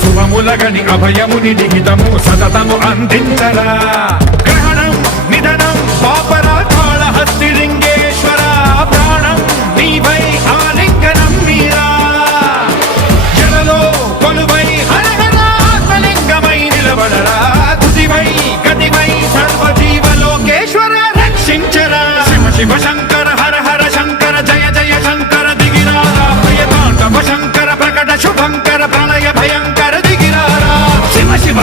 శుభములగని అభయముని లిఖితము సతతము అందించరా గ్రహణం నిధనం పాపరాకాళ హస్తిలింగేశ్వర ప్రాణం నీవై ఆలింగనం మీరా జలలో కొలువై హరహరాత్మలింగమై నిలబడరా తుదివై గతివై సర్వజీవలోకేశ్వర రక్షించరా శివ శివ శంకర హర హర శంకర జయ జయ శంకర దిగిరారా భయతాండవ శంకర ప్రకట శుభంకర ప్రళయ భయంకర దిగిరారా శివ శివ